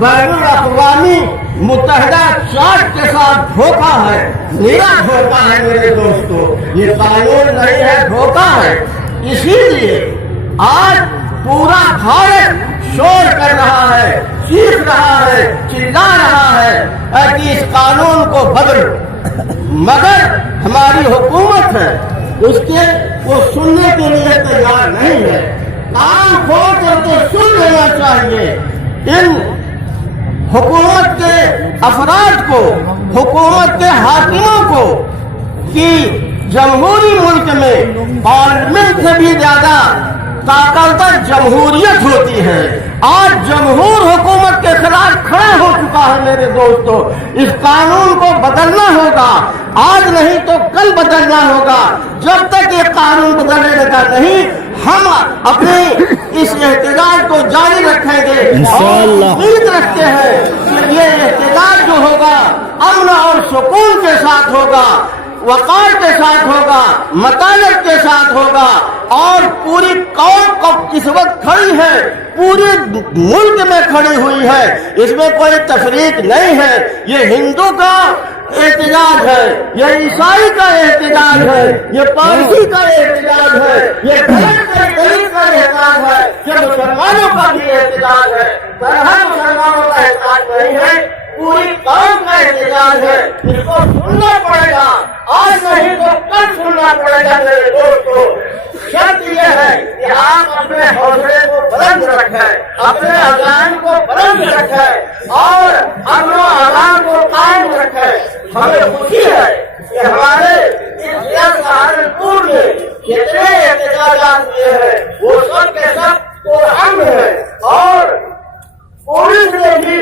बैनुल अक़वामी मुत्तहिदा chart के साथ धोखा है, निरा धोखा है मेरे दोस्तों। ये कानून नहीं है, धोखा है। इसीलिए आज पूरा भारत शोर कर रहा है, चीख रहा है, चिल्ला रहा है कि इस कानून को बदलो। मगर हमारी हुकूमत है उसके वो सुनने के लिए तैयार नहीं है। कान खोल करके सुन लेना चाहिए। इन हुकूमत के अफराद को, हुकूमत के हाकिमों को कि जमहूरी मुल्क में पार्लियामेंट से भी ज्यादा ताकतवर जमहूरियत होती है। आज जमहूर हुकूमत के खिलाफ खड़ा हो चुका है मेरे दोस्तों। इस कानून को बदलना होगा, आज नहीं तो कल बदलना होगा। जब तक ये कानून बदलने का नहीं, हम अपने इस एहतजाज को जारी रखेंगे और उम्मीद रखते हैं कि ये एहतजाज जो होगा अमन और सुकून के साथ होगा, वक़ार के साथ होगा, मतानत के साथ होगा। और पूरी कौम को इस वक्त खड़ी है, पूरे मुल्क में खड़ी हुई है, इसमें कोई तफरीक नहीं है। ये हिंदू का एहतजाज है, ये ईसाई का एहतजाज है, ये पारसी का एहतजाज है, ये दलित का एहतजाज है, ये मुसलमानों का भी एहतजाज है। हर मुसलमानों का एहतजाज नहीं है, पूरी कौम का एहतजाज है। इसको सुनना पड़ेगा, आज नहीं तो कल सुनना पड़ेगा मेरे दोस्तों। शर्त यह है कि आप अपने हौसले को बुलंद रखें, अपने अज़ान को बुलंद रखें और अपने आराम को कायम रखें। हमें खुशी है कि हमारे इस सहारनपुर में जितने एहतजाजात हुए हैं वो सब के सब पुरअमन है और पुलिस ने भी